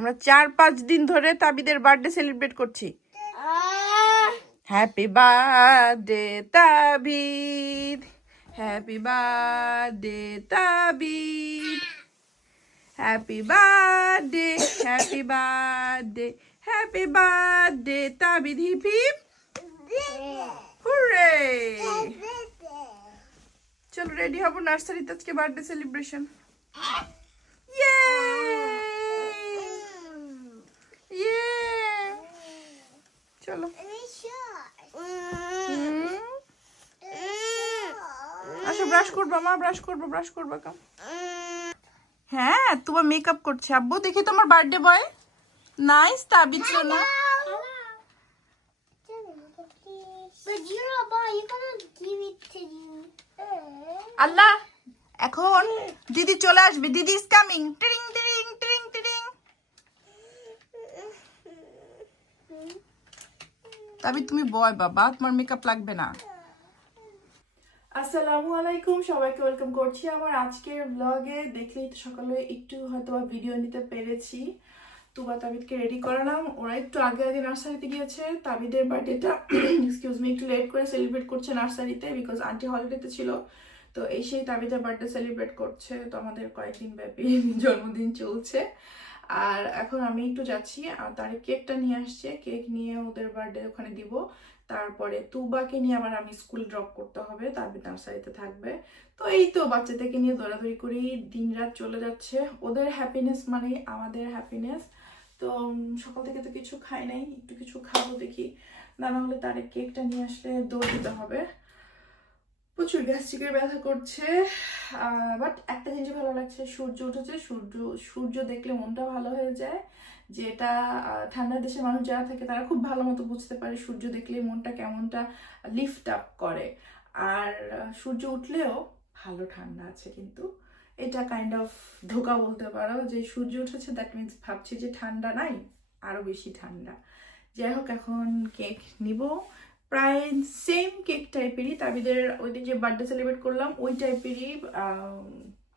আমরা চার, পাঁচ দিন ধরে তাবিদের বার্থডে সেলিব্রেট করছি। Happy birthday Tabid. Happy birthday Tabid. Happy birthday happy birthday happy birthday Tabid hip. Hurray! চলো রেডি হব নার্সারিতে আজকে বার্থডে সেলিব্রেশন ইয়ে চলো হুম। আসো ব্রাশ করব মা ব্রাশ করব ব্রাশ করব কাম হ্যাঁ তোমার মেকআপ করছে। আব্বু দেখি তোমার birthday boy nice Tabid you. Allah এখন দিদি চলে আসবে। দিদি ইজ কামিং টিরিং টিরিং টিরিং টিরিং তবে তুমি বয় বাবা তোমার মেকআপ লাগবে না। আসসালামু আলাইকুম, সবাইকে ওয়েলকাম করছি আমার আজকের ব্লগে দেখলেই তো সকালে একটু হয়তো ভিডিও নিতে পেরেছি। তুবা তাবিদকে রেডি করালাম। ওরা একটু আগে আগে নার্সারিতে গিয়েছে। তাবিদের বার্থডেটা এক্সকিউজ মি একটু লেট করে সেলিব্রেট করছে নার্সারিতে বিকজ আন্টি হলিডেতে ছিল। তো এই সেই তাবিদের বার্থডে সেলিব্রেট করছে। তো আমাদের কয়েকদিন ব্যাপী জন্মদিন চলছে। আর এখন আমি একটু যাচ্ছি। আর তার কেকটা নিয়ে আসছে। কেক নিয়ে ওদের বার্থডে ওখানে দিব। তারপরে তুবাকে নিয়ে আবার আমি স্কুল ড্রপ করতে হবে, তারপরে নার্সারিতে থাকবে। তো এই তো বাচ্চাদেরকে নিয়ে দৌড়াদৌড়ি করেই দিন রাত চলে যাচ্ছে। ওদের হ্যাপিনেস মানে আমাদের হ্যাপিনেস তো সকাল থেকে তো কিছু খাই নাই, একটু কিছু খাব দেখি। না না হলে তার কেকটা নিয়ে আসলে দৌড় দিতে হবে। প্রচুর গ্যাস্ট্রিকের ব্যথা করছে বাট একটা জিনিস ভালো লাগছে, সূর্য উঠেছে, সূর্য সূর্য দেখলে মনটা ভালো হয়ে যায়। যেটা ঠান্ডা দেশের মানুষ যারা থাকে, তারা খুব ভালো মতো বুঝতে পারে সূর্য দেখলে মনটা কেমনটা লিফট আপ করে। আর সূর্য উঠলেও ভালো ঠান্ডা আছে কিন্তু। এটা কাইন্ড অফ ধোকা বলতে পারো যে সূর্য উঠেছে দ্যাট মিনস ভাবছি যে ঠান্ডা নাই আরও বেশি ঠান্ডা। যাই হোক, এখন কেক নিব। প্রায় সেম কেক টাইপেরই তাবিদের ওই দিন যে বার্থডে সেলিব্রেট করলাম, ওই টাইপেরই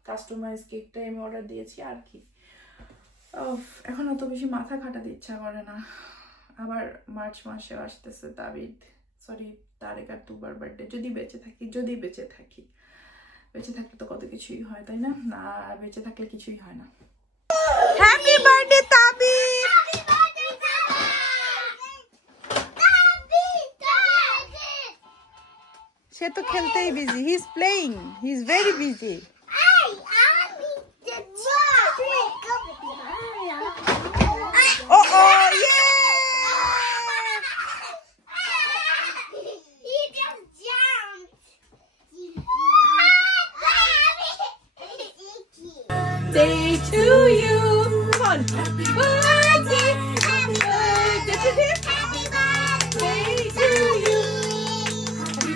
কাস্টমাইজ কেকটাই আমি অর্ডার দিয়েছি আর কি। এখন অত বেশি মাথা খাটাতে ইচ্ছা করে না। আবার মার্চ মাসে আসতেছে তাবিদ। সরি তারেক আর বার্থডে যদি বেঁচে থাকি, যদি বেঁচে থাকি। বেঁচে থাকলে তো কত কিছুই হয়, তাই না? না, বেঁচে থাকলে কিছুই হয় না। সে তো খেলতেই busy he is playing he is very busy ও ও ইয়ে Day to you. Come on. Happy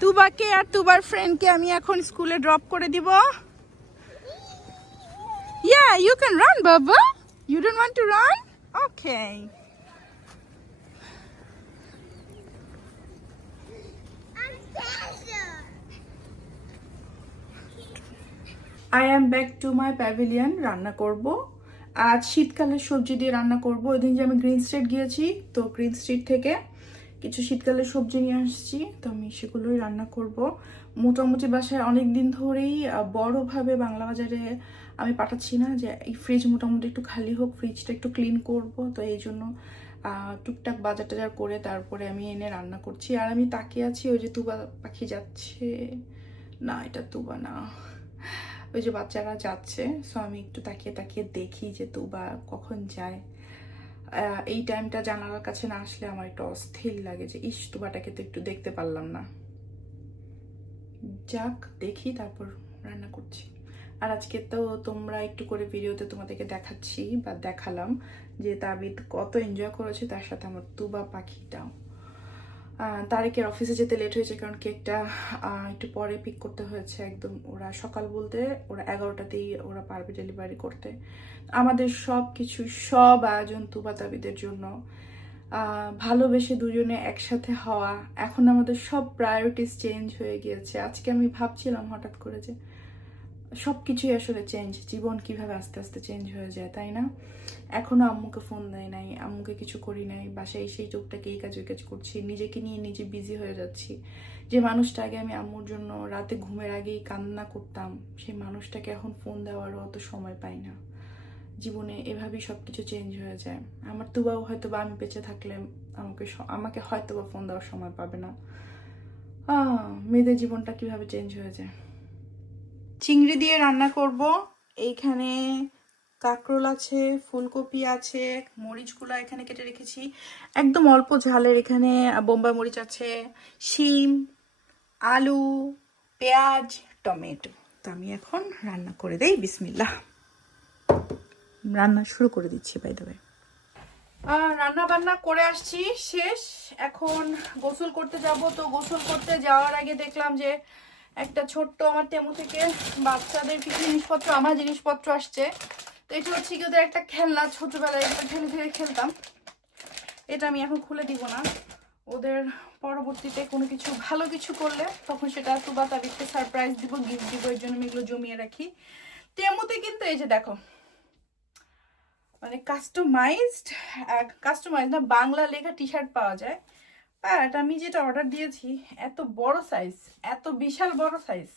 তুবাকে আর তুবার ফ্রেন্ডকে আমি এখন স্কুলে ড্রপ করে দিব। ইয়া ইউ ক্যান রান বাবা। You don't want to run okay I am back to my pavilion রান্না করব। আজ শীতকালের সবজি দিয়ে রান্না করব। ওই দিন যে আমি গ্রিন স্ট্রিট গিয়েছি, তো গ্রিন স্ট্রিট থেকে কিছু শীতকালের সবজি নিয়ে আসছি, তো আমি সেগুলোই রান্না করব। মোটামুটি বাসায় অনেক দিন ধরেই বড়ভাবে বাংলা বাজারে আমি পাঠাচ্ছি না যে, এই ফ্রিজ মোটামুটি একটু খালি হোক ফ্রিজটা একটু ক্লিন করব। তো এই জন্য টুকটাক বাজার টাজার করে তারপরে আমি এনে রান্না করছি। আর আমি তাকিয়ে আছি, ওই যে তুবা পাখি যাচ্ছে। না, এটা তুবা না। ওই যে বাচ্চারা যাচ্ছে সো আমি একটু তাকিয়ে তাকিয়ে দেখি যে তুবা কখন যায়। এই টাইমটা জানালার কাছে না আসলে আমার একটু অস্থির লাগে যে, ইস, তুবাটাকে তো একটু দেখতে পারলাম না। যাক, দেখি তারপর রান্না করছি। আর আজকে তো তোমরা একটু করে ভিডিওতে তোমাদেরকে দেখাচ্ছি বা দেখালাম যে তাবিদ কত এনজয় করেছে, তার সাথে আমার তুবা পাখিটাও। তারেকের অফিসে যেতে লেট হয়েছে কারণ কেকটা একটু পরে পিক করতে হয়েছে। একদম ওরা সকাল বলতে ওরা এগারোটাতেই ওরা পারবে ডেলিভারি করতে। আমাদের সব কিছু সব আয়োজন তুবাতাবিদের জন্য। ভালোবেসে দুজনে একসাথে হওয়া। এখন আমাদের সব প্রায়োরিটিস চেঞ্জ হয়ে গিয়েছে। আজকে আমি ভাবছিলাম হঠাৎ করে যে সব কিছুই আসলে চেঞ্জ জীবন কীভাবে আস্তে আস্তে চেঞ্জ হয়ে যায়, তাই না? এখনও আম্মুকে ফোন দেয় নাই, আম্মুকে কিছু করি নাই, বাসায় সেই টুকটাকে এই কাজ ওই কাজ করছি, নিজেকে নিয়ে নিজে বিজি হয়ে যাচ্ছি। যে মানুষটা আগে আমি আম্মুর জন্য রাতে ঘুমের আগেই কান্না করতাম, সেই মানুষটাকে এখন ফোন দেওয়ারও অত সময় পাই না। জীবনে এভাবেই সব কিছু চেঞ্জ হয়ে যায়। আমার তুবাও হয়তো বা আমি বেঁচে থাকলে আমাকে আমাকে হয়তো বা ফোন দেওয়ার সময় পাবে না। মেয়েদের জীবনটা কীভাবে চেঞ্জ হয়ে যায়? চিংড়ি দিয়ে রান্না করব। এইখানে কাঁকরোল আছে, ফুলকপি আছে, মরিচগুলো এখানে কেটে রেখেছি। একদম অল্প ঝালের এখানে বোম্বাই মরিচ আছে, শিম, আলু, পেঁয়াজ, টমেটো। তো আমি এখন রান্না করে দেই বিসমিল্লা রান্না শুরু করে দিচ্ছি বাই দেবে রান্না বান্না করে আসছি, শেষ। এখন গোসল করতে যাব। তো গোসল করতে যাওয়ার আগে দেখলাম যে একটা ছোট্ট আমার তেমু থেকে বাচ্চাদের কিছু জিনিসপত্র, আমার জিনিসপত্র আসছে। তো এটা হচ্ছে কি ওদের একটা খেলনা, ছোটবেলায় একটা ঠেলে ঠেলে খেলতাম। এটা আমি এখন খুলে দিব না। ওদের পরবর্তীতে কোনো কিছু, ভালো কিছু করলে তখন সেটা তুবা তাদেরকে সারপ্রাইজ দিব গিফট দিব, এর জন্য আমি এগুলো জমিয়ে রাখি। তেমুতে কিন্তু এই যে দেখো মানে কাস্টমাইজড কাস্টমাইজ না, বাংলা লেখা টি শার্ট পাওয়া যায়। বাট আমি যেটা অর্ডার দিয়েছি, এত বড় সাইজ এত বিশাল বড় সাইজ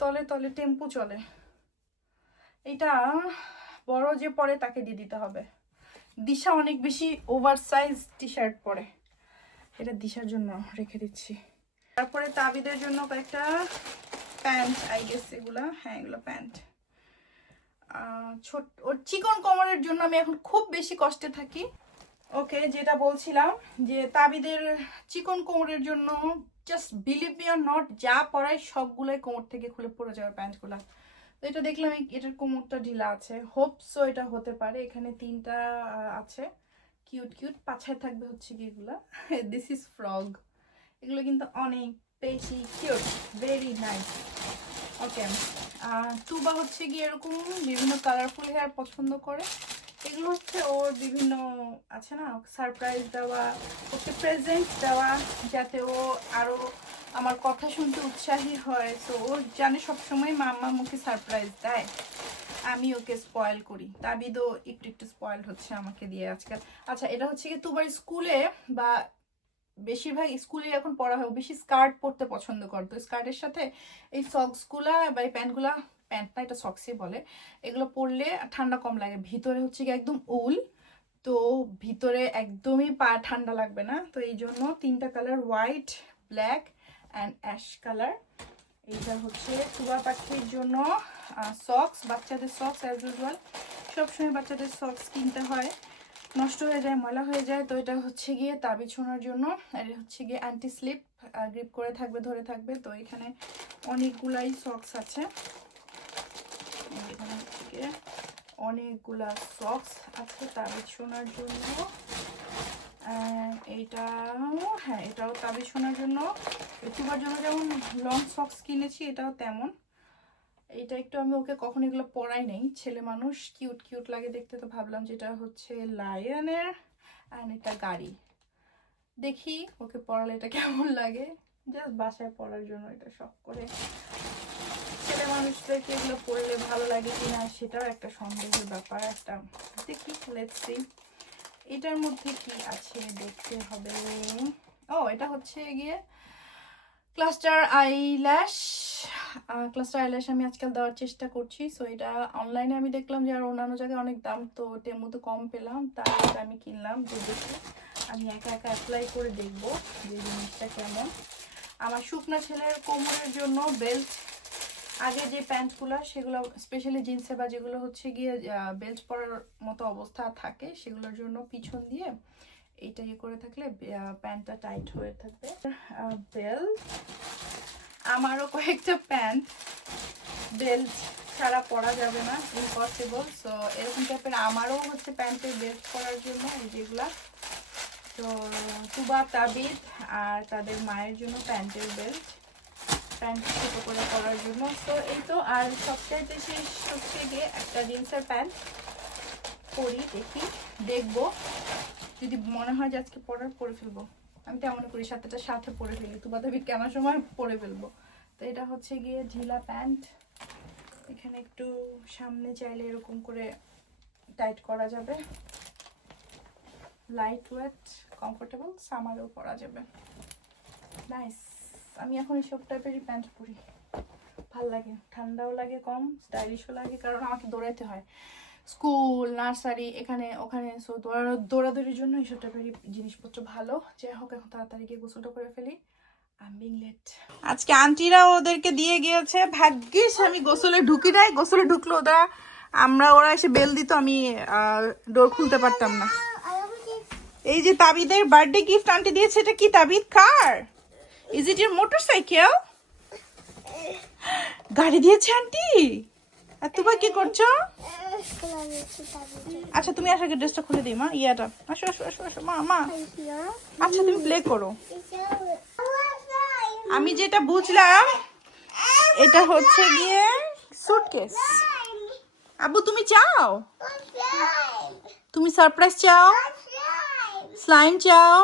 তলে তলে টেম্পু চলে। এটা বড় যে পরে তাকে দিয়ে দিতে হবে। দিশা অনেক বেশি ওভার সাইজ টি শার্ট পরে। এটা দিশার জন্য রেখে দিচ্ছি। তারপরে তাবিদের জন্য কয়েকটা প্যান্ট আই গেস এগুলা। হ্যাঁ এগুলো প্যান্ট ছোট ওর চিকন কোমরের জন্য আমি এখন খুব বেশি কষ্টে থাকি। ওকে, যেটা বলছিলাম যে তাবিদের চিকন কোমরের জন্য জাস্ট বিলিভ মি নট যা পরাই সবগুলোই কোমর থেকে খুলে পড়ে যাওয়ার প্যান্টগুলো। তো এটা দেখলাম এটার কোমরটা ঢিলা আছে। হোপসো এটা হতে পারে। এখানে তিনটা আছে। কিউট কিউট পাছায় থাকবে হচ্ছে কি এগুলা? দিস ইজ ফ্রগ এগুলো কিন্তু অনেক বেশি cute very nice okay Tuba হচ্ছে গিয়ে এরকম বিভিন্ন কালারফুল হেয়ার পছন্দ করে। এগুলো হচ্ছে ওর বিভিন্ন আছে না সারপ্রাইজ দেওয়া, ওকে প্রেজেন্ট দেওয়া, যাতে ও আরও আমার কথা শুনতে উৎসাহী হয়। তো ও জানে সবসময় মাম্মা মুখে সারপ্রাইজ দেয়। আমি ওকে স্পয়েল করি। তাবিদও একটু একটু স্পয়েল হচ্ছে আমাকে দিয়ে আজকাল। আচ্ছা এটা হচ্ছে কি তোমার স্কুলে বা বেশিরভাগ স্কুলে এখন পড়া হয় বেশি স্কার্ট পরতে পছন্দ করতো স্কার্টের সাথে এই সক্সগুলা বা এই প্যান্টগুলা প্যান্ট না এটা সক্সই বলে। এগুলো পরলে ঠান্ডা কম লাগে। ভিতরে হচ্ছে কি একদম উল। তো ভিতরে একদমই পা ঠান্ডা লাগবে না। তো এই জন্য তিনটা colour white black and ash colour এইটা হচ্ছে চুবা পাখির জন্য সক্স বাচ্চাদের সক্স অ্যাজ ইউজুয়াল সবসময় বাচ্চাদের সক্স কিনতে হয়। নষ্ট হয়ে যায়, ময়লা হয়ে যায়। তো এটা হচ্ছে গিয়ে তাবি ছোনার জন্য। আর হচ্ছে গিয়ে অ্যান্টি স্লিপ গ্রিপ করে থাকবে, ধরে থাকবে। তো এখানে অনেকগুলাই সক্স আছে। এখানে অনেকগুলা সক্স আছে তাবিজ শোনার জন্য। এইটাও হ্যাঁ এটাও তাবিজ শোনার জন্য। তুবার জন্য যেমন লং সক্স কিনেছি, এটাও তেমন। এইটা একটু আমি ওকে কখন এগুলো পরাই নেই। ছেলে মানুষ কিউট কিউট লাগে দেখতে, তো ভাবলাম যেটা হচ্ছে লায়নের অ্যান্ড এটা গাড়ি। দেখি ওকে পড়ালে এটা কেমন লাগে। জাস্ট বাসায় পড়ার জন্য এটা শখ করে। মানুষদেরকে এগুলো পড়লে ভালো লাগে কিনা সেটাও একটা সন্দেহের ব্যাপার, একটা দেখি লেটস এটার মধ্যে কি আছে দেখতে হবে। ও, এটা হচ্ছে গিয়ে ক্লাস্টার আইল্যাশ ক্লাস্টার আইল্যাশ আমি আজকাল দেওয়ার চেষ্টা করছি। সো এটা অনলাইনে আমি দেখলাম যে আর অন্যান্য জায়গায় অনেক দাম, তো টেমু তো কম পেলাম। তাই এটা আমি কিনলাম দেখে। আমি একা একা অ্যাপ্লাই করে দেখব যে জিনিসটা কেমন। আমার শুকনা ছেলের কোমরের জন্য বেল্ট আগে যে প্যান্টগুলো, সেগুলো স্পেশালি জিন্সে বা যেগুলো হচ্ছে গিয়ে বেল্ট পরার মতো অবস্থা থাকে, সেগুলোর জন্য পিছন দিয়ে এইটা ইয়ে করে থাকলে প্যান্টটা টাইট হয়ে থাকবে। বেল্ট আমারও কয়েকটা প্যান্ট বেল্ট ছাড়া পরা যাবে না ইম্পসিবল সো এরকম টাইপের আমারও হচ্ছে প্যান্টের বেল্ট পরার জন্য এই যেগুলা। তো তুবা তাবিদ আর তাদের মায়ের জন্য প্যান্টের বেল্ট প্যান্ট ছোটো করে পরার জন্য। তো এই তো, আর সবচাইতে শেষ হচ্ছে গিয়ে একটা জিন্সের প্যান্ট পরি, দেখি, দেখব। যদি মনে হয় যে আজকে পরার, পরে ফেলব। আমি তেমন করি, সাথেটা সাথে পরে ফেলি। তুবা তাবিদ কেনার সময় পরে ফেলব। তো এটা হচ্ছে গিয়ে ঢিলা প্যান্ট। এখানে একটু সামনে চাইলে এরকম করে টাইট করা যাবে। লাইট ওয়েট কমফোর্টেবল সামারেও পরা যাবে। নাইস আমি এখন এইসব টাইপেরই প্যান্ট পরি। ভালো লাগে ঠান্ডাও লাগে কম স্টাইলিশও লাগে কারণ আমাকে দৌড়াইতে হয়। স্কুল নার্সারি এখানে ওখানে সো দৌড়া দৌড়াদৌড়ির জন্য এইসব টাইপের জিনিসপত্র ভালো। যাই হোক এখন তাড়াতাড়ি গিয়ে গোসলটা করে ফেলি। আজকে আন্টিরা ওদেরকে দিয়ে গিয়েছে। ভাগ্যিস আমি গোসলে ঢুকি নাই। গোসলে ঢুকলো ওরা। আমরা ওরা এসে বেল দিত আমি ডোর খুলতে পারতাম না. এই যে তাবিদের বার্থডে গিফট আন্টি দিয়েছে এটা কি তাবিদ? কার? ইজ ইট ইউর মোটরসাইকেল গাড়ি দিয়েছে আন্টি। আর তোমার কি করছ? আচ্ছা তুমি আসাকে ড্রেসটা খুলে দিই মা। ইয়াটা। আসো আসো আসো আসো। মা মা. আচ্ছা তুমি প্লে করো। আমি যেটা বুঝলাম এটা হচ্ছে গিয়ে সুটকেস আব্বু তুমি চাও? তুমি সারপ্রাইজ চাও? স্লাইম চাও?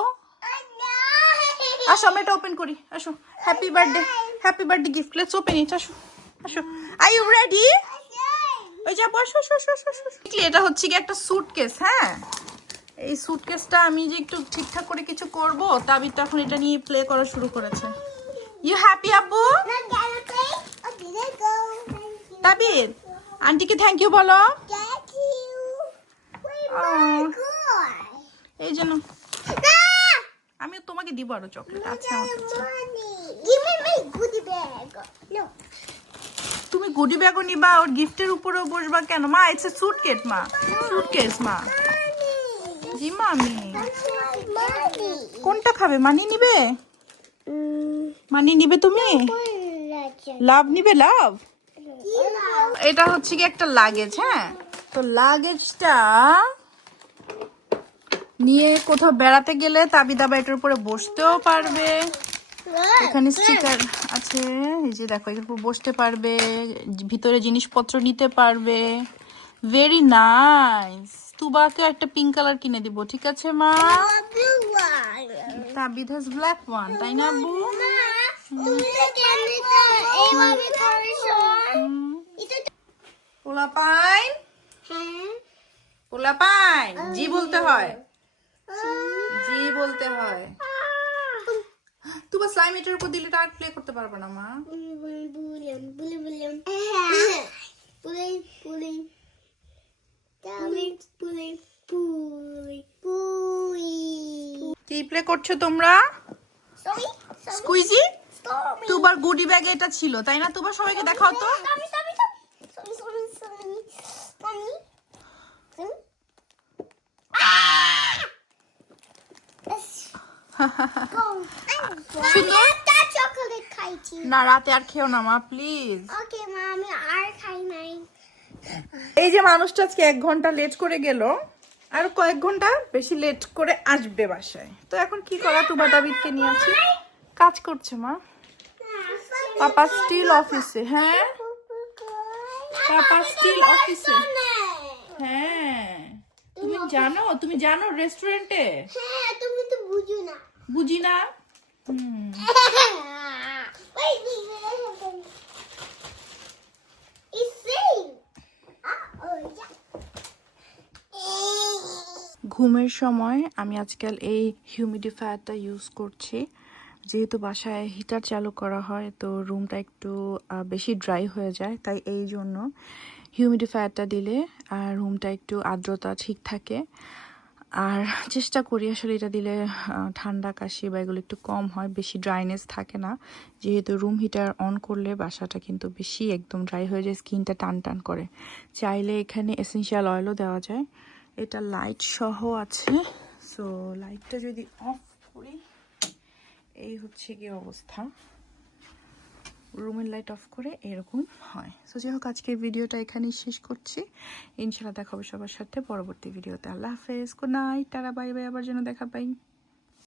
আসো আমরা এটা ওপেন করি। আসো happy birthday happy birthday gift let's open it আসো আসো। আই ইউ রেডি ওই যা বসো এটা হচ্ছে কি একটা সুটকেস হ্যাঁ? এই সুটকেসটা আমি যে একটু ঠিকঠাক করে কিছু করব তাবির তখন এটা নিয়ে প্লে করা শুরু করেছে। ইউ হ্যাপি আব্বু? তাবির আন্টিকে থ্যাংক ইউ বলো। Oh. এই জন্য আমি তোমাকে দিব আরও চকলেট। আছে. No. তুমি গুডি ব্যাগও নিবা ওর গিফটের উপরেও বসবা কেন? মা ইটস এ সুটকেস মা। সুটকেস মা। জি মামি। কোনটা খাবে? মানি নিবে. মানি নিবে তুমি? লাভ নিবে লাভ? এটা হচ্ছে কি একটা লাগেজ হ্যাঁ? তো লাগেজটা নিয়ে কোথাও বেড়াতে গেলে তাবি দাবা এটার উপরে বসতেও পারবে। এখানে স্টিকার আছে এই যে দেখো এটার উপর বসতে পারবে ভিতরে জিনিসপত্র নিতে পারবে। ভেরি নাইস তুবাকে একটা পিঙ্ক কালার কিনে দিব ঠিক আছে মা? তাবিদ হাজ ব্ল্যাক ওয়ান তাই না আব্বু পোলা পাইন পোলা পাইন জি বলতে হয়। জি বলতে হয়। স্লাইম এটার উপর দিলে আর প্লে করতে পারবে না মা। কি প্লে করছ তোমরা? স্কুইজি তুবার গুডি ব্যাগে এটা ছিল তাই না? তুবা সবাইকে দেখাও তো। না রাতে আর খেও না মা প্লিজ ওকে মা আমি আর খাই নাই। এই যে মানুষটা আজকে এক ঘণ্টা লেট করে গেল আর কয়েক ঘণ্টা বেশি লেট করে আসবে বাসায়। তো এখন কি করা তুবা তাবিদকে নিয়ে আছি। কাজ করছে মা। পাপা স্টিল অফিসে হ্যাঁ? পাপা স্টিল অফিসে হ্যাঁ। তুমি জানো তুমি জানো রেস্টুরেন্টে হ্যাঁ তুমি তো বুঝো না। বুঝি না? হুম। ঘুমের সময় আমি আজকাল এই হিউমিডিফায়ারটা ইউজ করছি। যেহেতু বাসায় হিটার চালু করা হয়, তো রুমটা একটু বেশি ড্রাই হয়ে যায়, তাই এই জন্য হিউমিডিফায়ারটা দিলে আর রুমটা একটু আর্দ্রতা ঠিক থাকে। আর চেষ্টা করি আসলে এটা দিলে ঠান্ডা, কাশি বা এগুলো একটু কম হয়, বেশি ড্রাইনেস থাকে না। যেহেতু রুম হিটার অন করলে বাসাটা কিন্তু বেশি একদম ড্রাই হয়ে যায় স্কিনটা টান টান করে। চাইলে এখানে এসেনশিয়াল অয়েলও দেওয়া যায়। এটা লাইট সহ আছে। সো লাইটটা যদি অফ করি, এই হচ্ছে কি অবস্থা। রুমের লাইট অফ করে এরকম হয়। সো যাই হোক, আজকের ভিডিওটা এখানেই শেষ করছি। ইনশাল্লাহ দেখা হবে সবার সাথে পরবর্তী ভিডিওতে আল্লাহ হাফেজ। গুড নাইট তারা বাই বাই আবার যেন দেখা পাই।